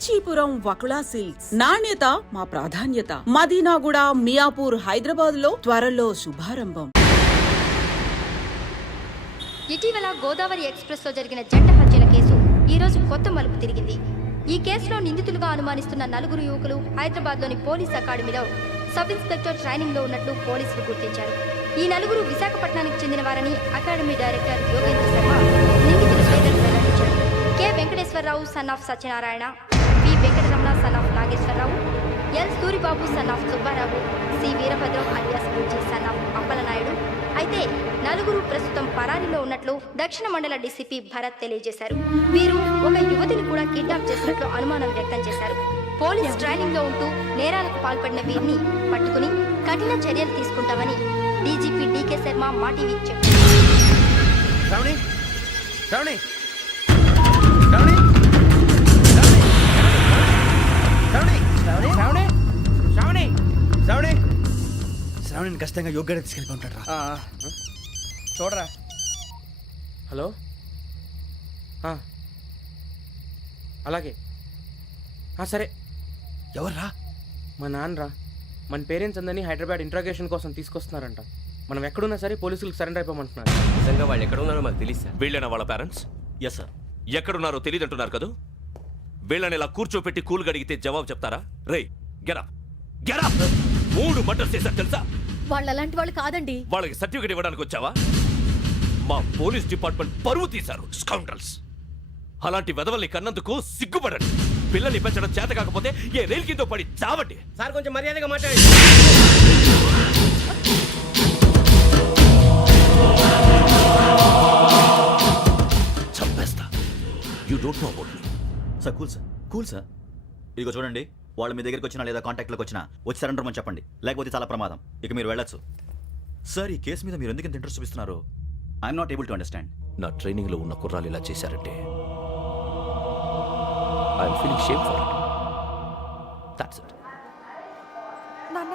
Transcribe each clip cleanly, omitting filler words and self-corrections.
Kanchipuram Vakula silks నాణ్యత మా ప్రాధాన్యత. మదీనాగూడ, మియాపూర్, హైదరాబాద్ లో త్వరలో శుభారంభం. ఇటీవల గోదావరి ఎక్స్ప్రెస్ లో జరిగిన జంట హత్యల కేసు ఈ రోజు కొత్త మలుపు తిరిగింది. ఈ కేసులో నిందితులుగా అనుమానిస్తున్న 4 యువకులు హైదరాబాద్ లోని పోలీస్ అకాడమీలో సబ్ ఇన్స్పెక్టర్ ట్రైనింగ్ లో ఉన్నట్లు పోలీసులు గుర్తించారు. ఈ 4 విశాఖపట్నానికి చెందిన వారని అకాడమీ డైరెక్టర్ యోగేంద్ర శర్మ నిందితుల పేర్లను వెల్లడించారు. K Venkateswararao son of Satyanarayana, P Venkataramana son of Nageswararao, L Suribabu son of Subbarao, C Veerabhadram alias Bujji son of Appalanaidu. అయితే 4 ప్రస్తుతం పరారీలో ఉన్నట్లు దక్షిణ మండల డీసీపీ భరత్ తెలియజేశారు. వీరు ఒక యువతిని కూడా కిడ్నాప్ చేసినట్లు అనుమానం వ్యక్తం చేశారు. పోలీస్ ట్రైనింగ్ లో ఉంటూ నేరాలకు పాల్పడిన వీరిని పట్టుకుని కఠిన చర్యలు తీసుకుంటామని డీజీపీ డీకే శర్మ మా టీవీకి చెప్పారు. శ్రావణిని ఖచ్చితంగా యోగ్యత తీసుకెళ్ళి ఉంటాడు. చూడరా. హలో, అలాగే సరే. ఎవర్రా? మా నాన్నరా. మన పేరెంట్స్ అందరినీ హైదరాబాద్ ఇంట్రాగేషన్ కోసం తీసుకొస్తున్నారంట. మనం ఎక్కడున్నా సరే పోలీసులకు సరెండర్ అయిపోమంటున్నారు. నిజంగా వాళ్ళు ఎక్కడ ఉన్నారో మాకు తెలియదు సార్. వీళ్ళైనా వాళ్ళ పేరెంట్స్? Yes sir. ఎక్కడున్నారో తెలియదంటున్నారు కదా. వీళ్ళని ఇలా కూర్చోపెట్టి కూల్ గడిగితే జవాబు చెప్తారా? రే గెటప్ 3 మర్డర్స్ చేశారు తెలుసా? వాళ్ళు అలాంటి వాళ్ళు కాదండి. వాళ్ళకి సర్టిఫికేట్ ఇవ్వడానికి వచ్చావా? మా పోలీస్ డిపార్ట్మెంట్ పరువు తీశారు స్కౌండ్రల్స్. అలాంటి వెధవల్ని కన్నందుకు సిగ్గుపడండి. పిల్లల్ని పెంచడం చేత కాకపోతే ఏ రైలు కింద పడి చావండి. సార్ కొంచెం మర్యాదగా మాట్లాడండి. చంపేస్తా. You don't know about me. Sir cool sir. ఇదిగో చూడండి, వాళ్ళు మీ దగ్గరికి వచ్చినా లేదా కాంటాక్ట్లోకి వచ్చినా వచ్చి సరెండర్ అని చెప్పండి, లేకపోతే చాలా ప్రమాదం. ఇక మీరు వెళ్ళొచ్చు. సార్, ఈ కేసు మీద మీరు ఎందుకు ఇంత ఇంట్రెస్ట్ చూపిస్తున్నారు? I'm not able to understand. నా ట్రైనింగ్ లో ఉన్న కుర్రాలు ఇలా చేశారంటే I'm feeling shame for it. That's it. నాన్న,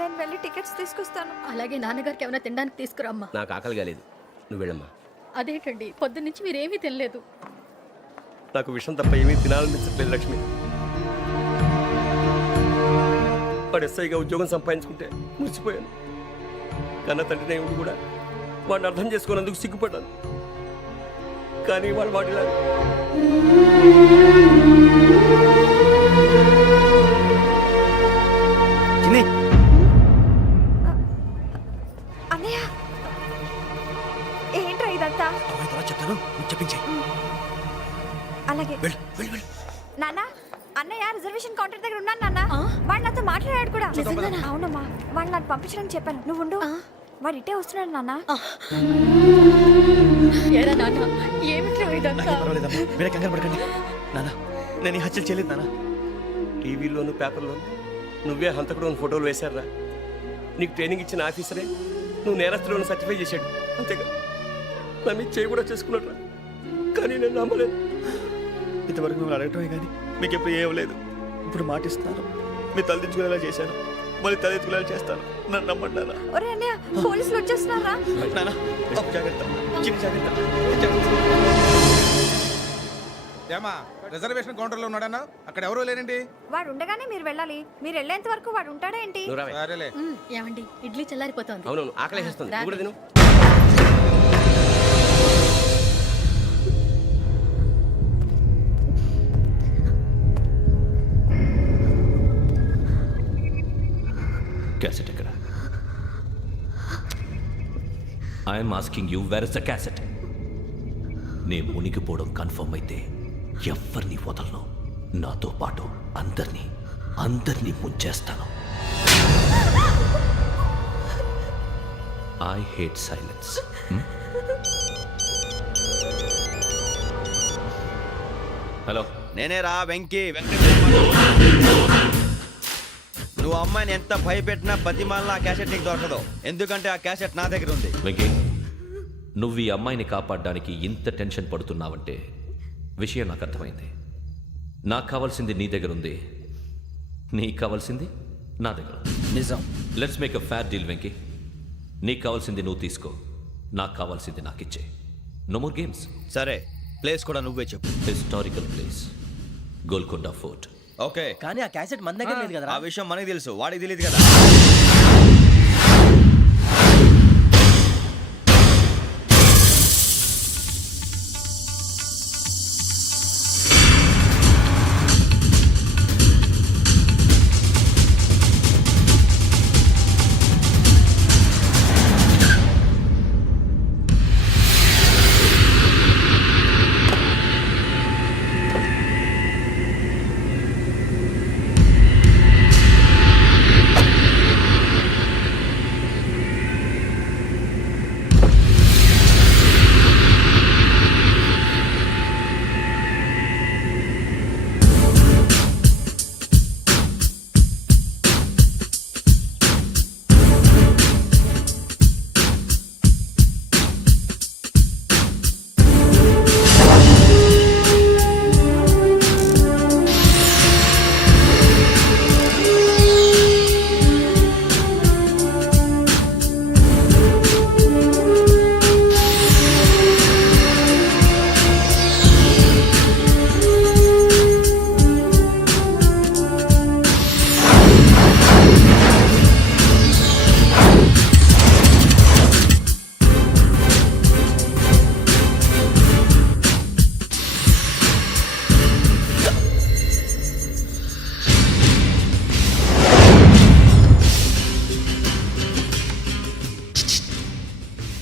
నేను వెళ్ళి టికెట్స్ తీసుకొస్తాను. అలాగే నాన్నగారికి ఏమైనా తినడానికి తీసుకురమ్మా. నాకు ఆకలి కాలేదు, నువ్వు వెళ్ళమ్మా. అదేంటండి, పొద్దున్నుంచి మీరేమీ తినలేదు. నాకు విషయం తప్ప ఏమీ తినాలనిపించట్లేదు లక్ష్మి. వాడు ఎస్ఐగా ఉద్యోగం సంపాదించుకుంటే మురిసిపోయాను. కన్న తండ్రినే ఉండి కూడా వాడిని అర్థం చేసుకున్నందుకు సిగ్గుపడ్డాను. కానీ వాడిలా అన్నయ్య, ఏంట్రా ఇదంతా? చెప్తాను, చెప్పించే. అలాగే నాన్న, అన్నయ్య రిజర్వేషన్ కౌంటర్ దగ్గర ఉన్నాను నాన్న. వాడు నాతో మాట్లాడాడు కూడా. అవునమ్మా, వాడు నాకు పంపించడం చెప్పాను. నువ్వు ఉండు, వాడు ఇట్టే వస్తున్నాడు నాన్న. మీరే కంగారు పడకండి నాన్న. నేను ఈ హత్యలు చేయలేదు నాన్న. టీవీలోను పేపర్లోను నువ్వే హంతకుడు అని ఫోటోలు వేశారా? నీకు ట్రైనింగ్ ఇచ్చిన ఆఫీసరే నువ్వు నేరస్తులను సర్టిఫై చేశాడు. అంతేగా నా మీద చేయి కూడా చేసుకున్నట్రా. కానీ నేను నమ్మలేదు. ఇంతవరకు మిమ్మల్ని అడగటమే కానీ మీకు ఎప్పుడు ఏం లేదు. ఇప్పుడు మాటిస్తున్నాను, మీరు తలదించుకునేలా చేశాను, మళ్ళీ తలెత్తుకునేలా చేస్తాను. నన్ను నమ్మండి నాన్న. ఒరే అన్నయ్య, పోలీసులు వచ్చేస్తున్నారా? నాన్న జాగ్రత్త, చిన్న జాగ్రత్త. ఏమా రిజర్వేషన్ కౌంటర్ లో ఉన్నాడన్నా? అక్కడ ఎవరూ లేనండి. వాడు ఉండగానే మీరు వెళ్ళాలి. మీరు వెళ్ళేంత వరకు వాడు ఉంటాడా ఏంటి? సరేలే. ఏమండి, ఇడ్లీ చల్లారిపోతుంది. అవునవును, ఆకలేస్తుంది. కూడా తిను. క్యాసెట్ ఎక్కడ? I'm asking you, where is the cassette? నే మునిగిపోవడం కన్ఫర్మ్ అయితే ఎవరిని వదలను. నాతో పాటు అందరినీ ముంచేస్తాను. I hate silence. హలో, నేనే రా వెంకీ. నువ్వు అమ్మాయిని ఎంత భయపెట్టినా బతిమాలిన ఆ క్యాసెట్ నీకు దొరకదు. ఎందుకంటే ఆ క్యాసెట్ నా దగ్గర ఉంది. వెంకీ, నువ్వు ఈ అమ్మాయిని కాపాడడానికి ఇంత టెన్షన్ పడుతున్నావంటే విషయం నాకు అర్థమైంది. నాకు కావాల్సింది నీ దగ్గర ఉంది, నీకు కావాల్సింది నా దగ్గర. నిజం. Let's make a fair deal Venky. నీకు కావాల్సింది నువ్వు తీసుకో, నాకు కావాల్సింది నాకు ఇచ్చే. No more games. సరే, ప్లేస్ కూడా నువ్వే చెప్పు. Historical place, Golconda fort. Okay, కానీ ఆ క్యాసెట్ మన దగ్గర లేదు కదా. ఆ విషయం మనకి తెలుసు, వాడికి తెలియదు కదా.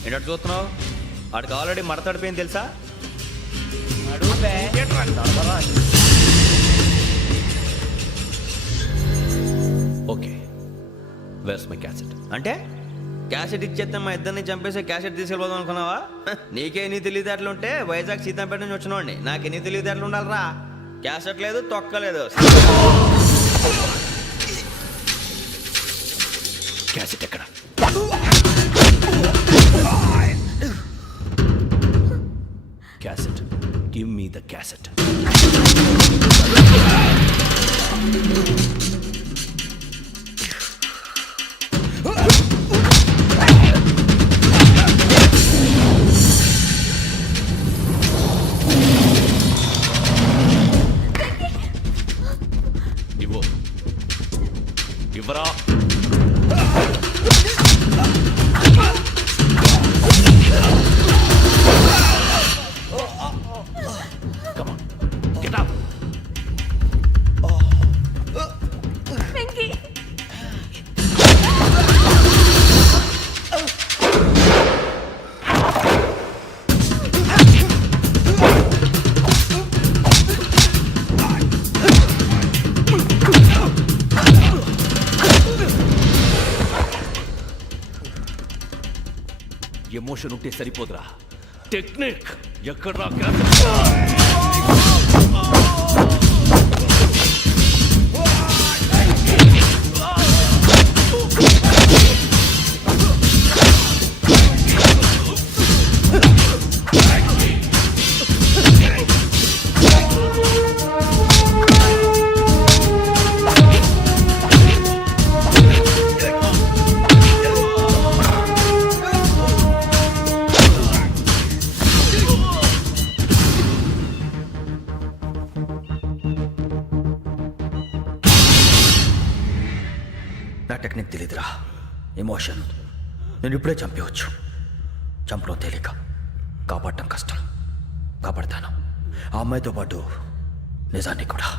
ఏంటంటే చూస్తున్నావు? వాడికి ఆల్రెడీ మడతడిపోయింది తెలుసా? Okay, where's my cassette? అంటే క్యాసెట్ ఇచ్చేస్తే మా ఇద్దరిని చంపేసి క్యాసెట్ తీసుకెళ్ళిపోదాం అనుకున్నావా? నీకే ఎన్ని తెలివితేటలు ఉంటే వైజాగ్ సీతంపేట నుంచి వచ్చినోడిని నాకు ఎన్ని తెలివితేటలు ఉండాలరా? క్యాసెట్ లేదు, తొక్కలేదు. క్యాసెట్ ఎక్కడ? Cassette, give me the cassette. ఇవ్వు, ఇవ్వరా. Come on, get up. Emotion ఉంటే సరిపోదురా, టెక్నిక్ ఎక్కడ్రా? నా టెక్నిక్ తెలీదురా, ఎమోషన్. నేను ఇప్పుడే చంపేవచ్చు. చంపడం తేలిక, కాపాడటం కష్టం. కాపాడతాను ఆ అమ్మాయితో పాటు నిజాన్ని కూడా.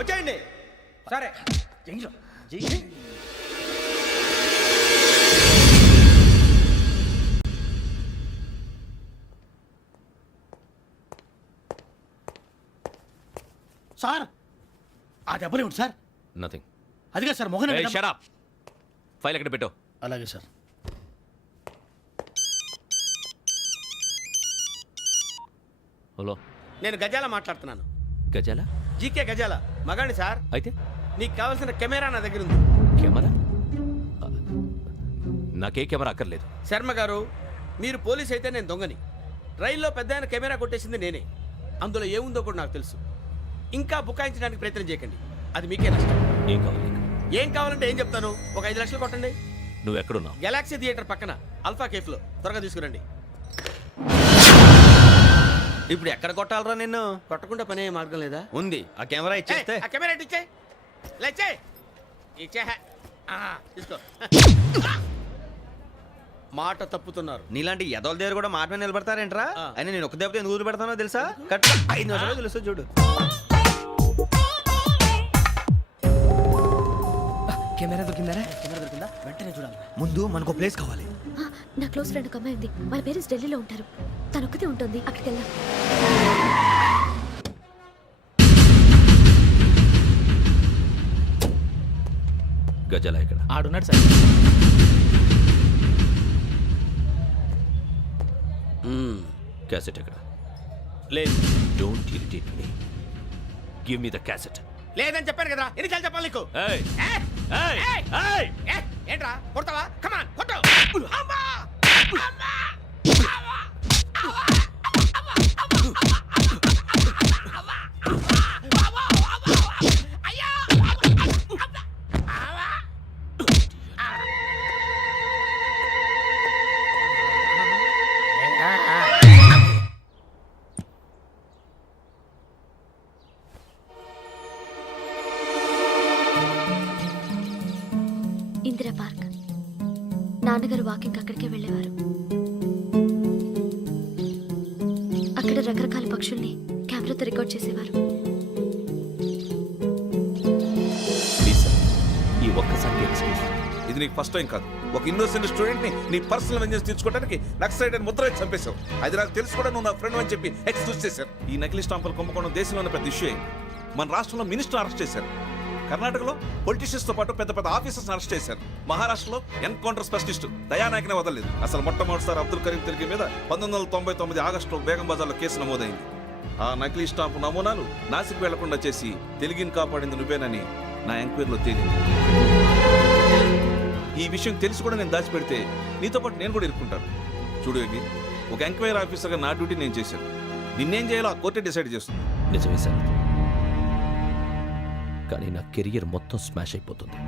వచ్చేయండి. సరే. సార్ ఆ దెబ్బలేమిటి సార్? నథింగ్. అదిగా sir Mohan. Shut up. File ఎక్కడ పెట్టు? అలాగే సార్. హలో, నేను గజాల మాట్లాడుతున్నాను. గజాల? జీకే గజాల మగాండి సార్. అయితే నీకు కావాల్సిన కెమెరా నా దగ్గర ఉంది. కెమెరా? నాకే కెమెరా అక్కర్లేదు. శర్మ గారు, మీరు పోలీస్ అయితే నేను దొంగని. రైల్లో పెద్ద ఆయన కెమెరా కొట్టేసింది నేనే. అందులో ఏముందో కూడా నాకు తెలుసు. ఇంకా బుకాయించడానికి ప్రయత్నం చేయకండి. అది మీకే నష్టం. ఏం కావాలి నీకు? ఏం కావాలంటే ఏం చెప్తాను, ఒక 5 లక్షలు కొట్టండి. నువ్వు ఎక్కడున్నావు? గెలాక్సీ థియేటర్ పక్కన అల్ఫా కేఫ్ లో, త్వరగా తీసుకురండి. ఇప్పుడు ఎక్కడ కొట్టాలరా నిన్ను? కొట్టకుండా పనే మార్గం లేదా? ఉంది, ఆ కెమెరా ఇచ్చేస్తే. ఆ కెమెరా ఇచ్చే లేచే ఇచ్చే తీసుకో. మాట తప్పుతున్నారు. నీలాంటి ఎదల దగ్గర కూడా మాట మీద నిలబడతారేంట్రా? ఆ. అయినా నేను ఒక దెబ్బతో ఎందుకు పెడతానో తెలుసా? కట్ 5 నిమిషాలు తెలుసు చూడు. కెమెరా దొరికిందా? వెంటనే చూడాలి. ముందు మనకు ప్లేస్ కావాలి. నా క్లోజ్ ఫ్రెండ్ ఒక అమ్మాయి ఉంది, వాళ్ళ పేరెంట్స్ ఢిల్లీలో ఉంటారు. తను ఒక్కతే ఉంటుంది, అక్కడికి వెళ్దాం. గజాల ఇక్కడ ఆడున్నాడు సార్. క్యాసెట్ ఎక్కడ? లేదు don't irritate me. Give me the cassette. లేదని చెప్పాను కదా, ఎన్నిసార్లు చెప్పాలి నీకు? ఏయ్ ఏయ్! ఏయ్ ఏయ్! ఏయ్! ఏంట్రా కొడతావా? కమాన్ కొట్టు. అమ్మా! అమ్మా! ఇందిరా పార్క్. నాన్నగారు వాకింగ్ అక్కడికే వెళ్ళేవారు. అక్కడ రకరకాల పక్షుల్ని కెమెరాతో రికార్డ్ చేసేవారు. ప్లీజ్ సార్, ఈ ఒక్కసారి ఎక్స్క్యూజ్. ఇది నీకు ఫస్ట్ టైం కాదు. ఒక ఇన్నోసెంట్ స్టూడెంట్ ని నీ పర్సనల్ వెంజెన్స్ తీర్చుకోవడానికి నక్సలైట్ అని ముద్ర వేసి చంపేశావు. అది నాకు తెలుసు కూడా నువ్వు నా ఫ్రెండ్ అని చెప్పి ఎక్స్క్యూజ్ చేశారు. ఈ నకిలీ స్టాంపులు కుంభకోణం దేశంలో ఉన్న పెద్ద ఇష్యూ అయింది. మన రాష్ట్రంలో మినిస్టర్ అరెస్ట్ చేశారు. కర్ణాటకలో పొలిటీషియన్స్ తో పాటు పెద్ద పెద్ద ఆఫీసర్స్ అరెస్ట్ చేశారు. మహారాష్ట్రలో ఎన్కౌంటర్ స్పెషలిస్ట్ దయానాయకనే వదలలేదు. అసలు మొట్టమొదటిసారి అబ్దుల్ కరీం తిరిగి మీద 1999 ఆగస్టులో బేగం బజార్లో కేసు నమోదైంది. ఆ నకిలీ స్టాంపు నమూనాలు నాసిక్ వెళ్లకుండా చేసి తెలుగుని కాపాడింది నువ్వేనని నా ఎంక్వైరీలో తేలింది. ఈ విషయం తెలిసి కూడా నేను దాచిపెడితే నీతో పాటు నేను కూడా ఇరుక్కుంటాను. చూడు యోగి, ఒక ఎంక్వైరీ ఆఫీసర్గా నా డ్యూటీ నేను చేశాను. నిన్నేం చేయాలో ఆ కోర్టే డిసైడ్ చేస్తుంది. నిజమే సార్, కానీ నా కెరియర్ మొత్తం స్మాష్ అయిపోతుంది.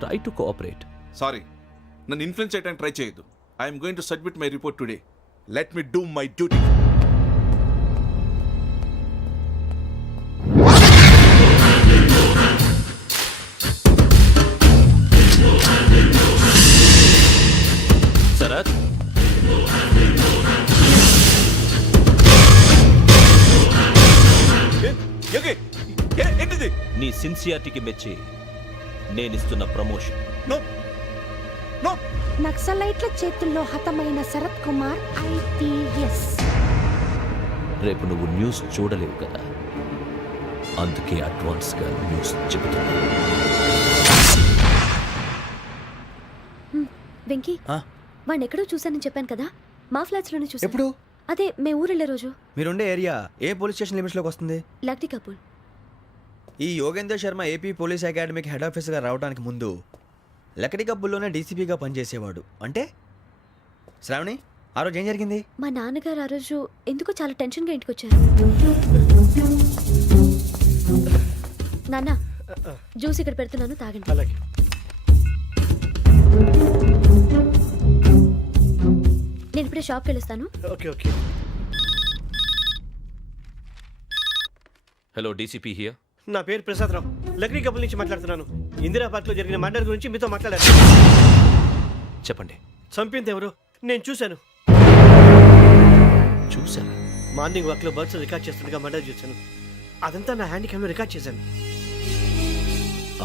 Try to cooperate. సారీ, నన్ను ఇన్ఫ్లుయెన్స్ చేయడానికి ట్రై చేయొద్దు. I'm going to submit my report today. Let me do my duty. Sharath, ఏంటిది? నీ సిన్సియారిటీకి మెచ్చి నేనిస్తున్న ప్రమోషన్. No no. నక్సలైట్ల చేతుల్లో హతమైన శరత్ కుమార్ IPS. రేపు నువ్వు న్యూస్ చూడలేవు కదా, అందుకే అడ్వాన్స్గా న్యూస్ చెబుతున్నా. వెంకీ, వాడిని ఎక్కడో చూశానని చెప్పాను కదా, మా ఫ్లాట్స్ లోనే చూసాను. ఎప్పుడు? అదే మే ఊరెళ్ళే రోజు. మీరుండే ఏరియా ఏ పోలీస్ స్టేషన్ లిమిట్స్ లోకి వస్తుంది? లక్టీ కపూర్. ఈ యోగేందర్ శర్మ ఏపీ పోలీస్ అకాడమీకి హెడ్ ఆఫీసర్గా రావడానికి ముందు లకడి కబ్బుల్లోనే డీసీపీగా పనిచేసేవాడు. అంటే శ్రావణి, ఆ రోజు ఏం జరిగింది? మా నాన్నగారు ఆ రోజు ఎందుకో చాలా టెన్షన్గా ఇంటికి వచ్చారు. నాన్న, జ్యూస్ ఇక్కడ పెడుతున్నాను, తాగండి. అలాగే. నేను ఇప్పుడే షాప్కి వెళ్ళొస్తాను. Okay okay. Hello, DCP here. నా పేరు ప్రసాదరావు, లక్డీ కపుల్ నుంచి మాట్లాడుతున్నాను. ఇందిరా పార్క్లో జరిగిన మర్డర్ గురించి మీతో మాట్లాడారు. చెప్పండి. చంపింది ఎవరు? నేను చూశాను. చూసారా? మార్నింగ్ వాక్లో బర్డ్స్ రికార్డ్ చేస్తుండగా మర్డర్ చూశాను. అదంతా నా హ్యాండ్ క్యామ్లో రికార్డ్ చేశాను.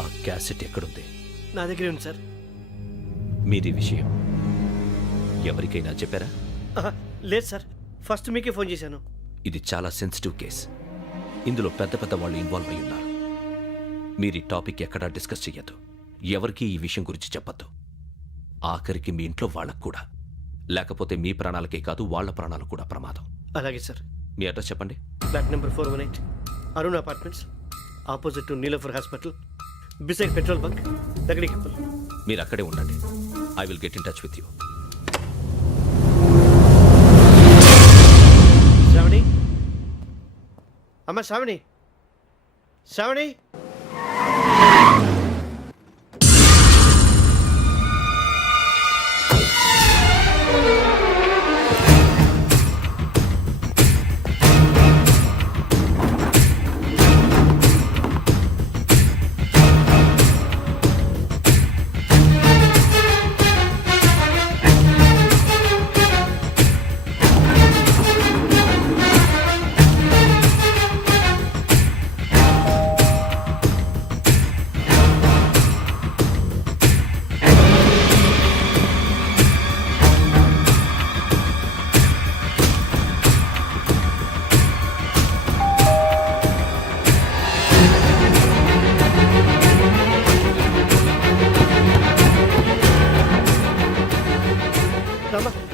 ఆ క్యాసెట్ ఎక్కడుంది? నా దగ్గరే ఉంది సార్. మీది విషయం ఎవరికైనా చెప్పారా? లేదు సార్, ఫస్ట్ మీకే ఫోన్ చేశాను. ఇది చాలా సెన్సిటివ్ కేస్. ఇందులో పెద్ద పెద్ద వాళ్ళు ఇన్వాల్వ్ అయి ఉన్నారు. మీరు ఈ టాపిక్ ఎక్కడా డిస్కస్ చెయ్యొద్దు. ఎవరికి ఈ విషయం గురించి చెప్పొద్దు. ఆఖరికి మీ ఇంట్లో వాళ్ళకు కూడా. లేకపోతే మీ ప్రాణాలకే కాదు, వాళ్ళ ప్రాణాలు కూడా ప్రమాదం. అలాగే సార్. మీ అడ్రస్ చెప్పండి. Flat number 418, Arun apartments, opposite to Niloufer hospital, beside petrol bunk, Lakdikapul. మీరు అక్కడే ఉండండి. I will get in touch with you. Sravani, అమ్మ శ్రావణి, శ్రావణి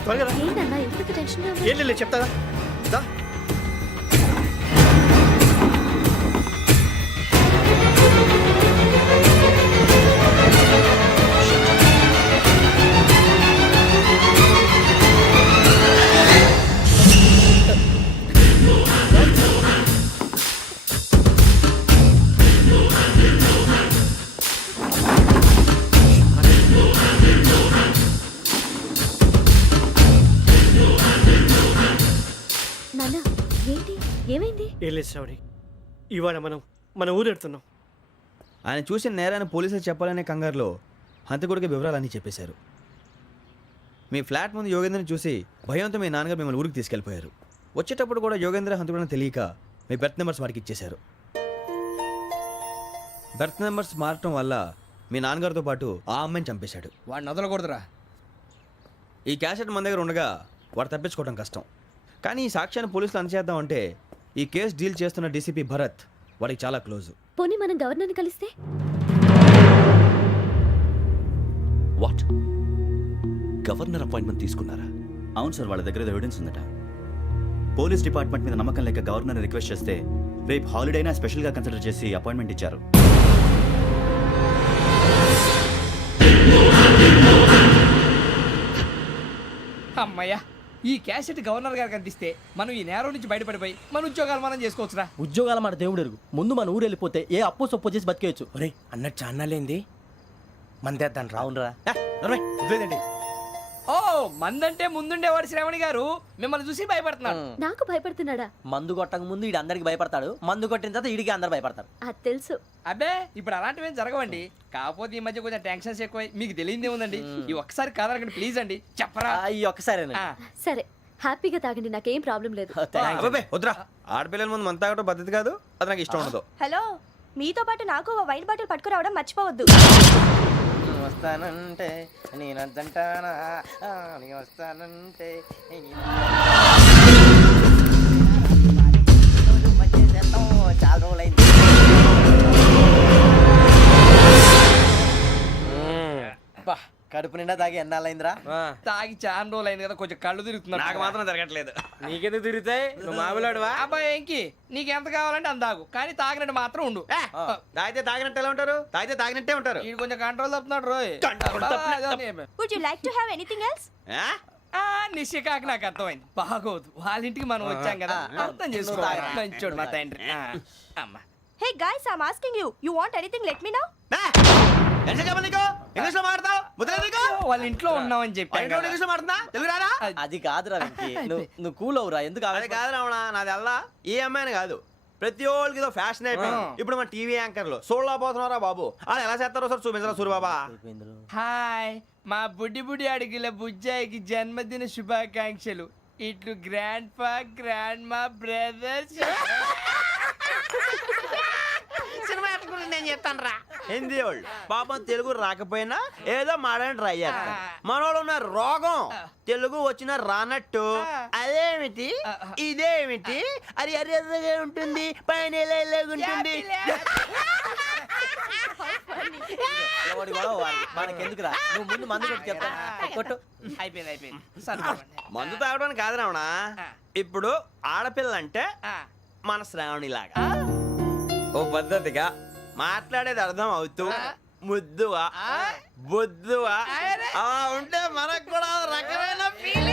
త్వరగా రా. ఏంటన్నా ఎందుకు టెన్షన్ ఏం లేదు చెప్తారా దా. నాన్న ఏంటి ఏమైంది? ఏం లేదు శ్రావణి, ఇవాళ మనం మన ఊరు వెళ్తున్నాం. ఆయన చూసిన నేరాన్ని పోలీసులు చెప్పాలనే కంగారులో హంతకుడికి వివరాలన్నీ చెప్పేశారు. మీ ఫ్లాట్ ముందు యోగేంద్రని చూసి భయంతో మీ నాన్నగారు మిమ్మల్ని ఊరికి తీసుకెళ్ళిపోయారు. వచ్చేటప్పుడు కూడా యోగేంద్ర హంతకుడని తెలియక మీ బెర్త్ నెంబర్స్ వాడికి ఇచ్చేశారు. బెర్త్ నెంబర్స్ మారటం వల్ల మీ నాన్నగారితో పాటు ఆ అమ్మాయిని చంపేశాడు. వాడిని వదలకూడదురా. ఈ క్యాసెట్ మన దగ్గర ఉండగా వాడు తప్పించుకోవడం కష్టం. కానీ ఈ సాక్ష్యాన్ని పోలీసులు అందచేద్దామంటే ఈ కేసు డీల్ చేస్తున్న డీసీపీ భరత్ వాడికి చాలా క్లోజ్. పోనీ మనం గవర్నర్ని కలిస్తే? వాట్? గవర్నర్ అపాయింట్మెంట్ తీసుకున్నారా? అవును సార్, వాళ్ళ దగ్గర ఎవిడెన్స్ ఉందట. పోలీస్ డిపార్ట్మెంట్ మీద నమ్మకం లేక గవర్నర్ రిక్వెస్ట్ చేస్తే రేపు హాలిడేనా స్పెషల్గా కన్సిడర్ చేసి అపాయింట్మెంట్ ఇచ్చారు. అమ్మయ్యా, ఈ క్యాసెట్ గవర్నర్ గారికి అందిస్తే మనం ఈ నేరం నుంచి బయటపడిపోయి మన ఉద్యోగాలు మనం చేసుకోవచ్చురా. ఉద్యోగాల మాట దేవుడు ఎరుగు. ముందు మన ఊరు వెళ్ళిపోతే ఏ అప్పు సొప్పు చేసి బతికేయచ్చు. ఒరే అన్నట్టు చాన్నాలేంది మందేద్దాం రావునరా. ఓ మందంటే ముందుండేవాడు శ్రావణి గారు మిమ్మల్ని చూసి భయపడుతున్నాడు. నాకు భయపడుతున్నాడా? మందు కొట్టక ముందు ఈడు అందరికి భయపడతాడు, మందు కొట్టిన తర్వాత ఈడికి అందరు భయపడతారు. అది తెలుసు. అబ్బే ఇప్పుడు అలాంటివి ఏం జరగవండి. కాకపోతే ఈ మధ్య కొంచెం టెన్షన్స్ ఎక్కువై మీకు తెలియదే ఉందండి. ఈ ఒక్కసారి కాదనకండి ప్లీజ్ అండి, చెప్పరా. ఈ ఒక్కసారి సరే హ్యాపీగా తాగండి, నాకేం ప్రాబ్లం లేదు. అబ్బాబే వద్దురా, ఆడపిల్లల ముందు మంత తాగటం పద్ధతి కాదు, అది నాకు ఇష్టం ఉండదు. హలో, మీతో పాటు నాకు వైట్ బాటిల్ పట్టుకురావడం మర్చిపోవద్దు. వస్తానంటే నేనంటానా, వస్తానంటే చాలా రోజులైంది. కడుపు నిండా తాగి ఎన్నాళ్ళైందిరా? తాగి చాలా రోజులు అయింది కదా, కొంచెం కళ్ళు తిరుగుతున్నాడు. నాకు మాత్రం జరగట్లేదు. నీకెందుకు తిరుగుతాయి? నువ్వు మామిలాడువా? అబ్బాయి ఏంకి నీకు ఎంత కావాలంటే అంత తాగు, కానీ తాగినట్టు మాత్రం ఉండు. తాగితే తాగినట్టు ఎలా ఉంటారు? తాగితే తాగినట్టే ఉంటారు. వీడు కొంచెం కంట్రోల్ తప్పుతున్నాడు రోయ్. Would you like to have anything else? నిశ్చికాకి నాకు అర్థమైంది. బాగోదు, వాళ్ళ ఇంటికి మనం వచ్చాం కదా, అర్థం చేసుకోవాలి. మంచోడు మా తండ్రి. అమ్మా hey guys, I am asking you, you want anything let me know. English లో మాట్లాడతావు? వాళ్ళ ఇంట్లో ఉన్నామని చెప్పాను కదా. ఇంగ్లీష్ లో మాట్లాడుతున్నా? తెలుగు రాదా? అది కాదురా వెంకీ, నువ్వు కూల్ అవురా. ఎందుకు అది కాదు రావణ, నాది అల్లా ఏ అమ్మాయిని కాదు, ప్రతి ఒళ్ళకి ఇదో ఫ్యాషన్ అయిపోయింది. ఇప్పుడు మన టీవీ యాంకర్లు సోళ్ళ పోతున్నారా బాబు, వాళ్ళు ఎలా చేస్తారో సార్ చూపించరా సూరిబాబా. హాయ్, మా బుడ్డి బుడి అడిగిల బుజ్జాయికి జన్మదిన శుభాకాంక్షలు. ఇట్లు గ్రాండ్ ఫా గ్రాండ్ మా బ్రదర్స్. సినిమా గురించి నేను చెప్తాను రా. హిందీ వాళ్ళు పాపం తెలుగు రాకపోయినా ఏదో మాడని ట్రై చేస్తారు. మనోళ్ళు ఉన్న రోగం తెలుగు వచ్చిన రానట్టు అదేమిటి ఇదేమిటి అది అరిగా ఉంటుంది, పైన ఉంటుంది. మనకెందుకురా, నువ్వు ముందు మందు కొట్టి చెప్తా. కొట్టు. అయిపోయింది. మందు తాగడానికి కాదు రావణ, ఇప్పుడు ఆడపిల్లంటే మన శ్రావణిలాగా ఓ పద్ధతిగా మాట్లాడేది అర్థం అవుతూ ముద్దువా బొద్దువా అలా ఉంటే మనకు కూడా రకమైన ఫీలింగ్.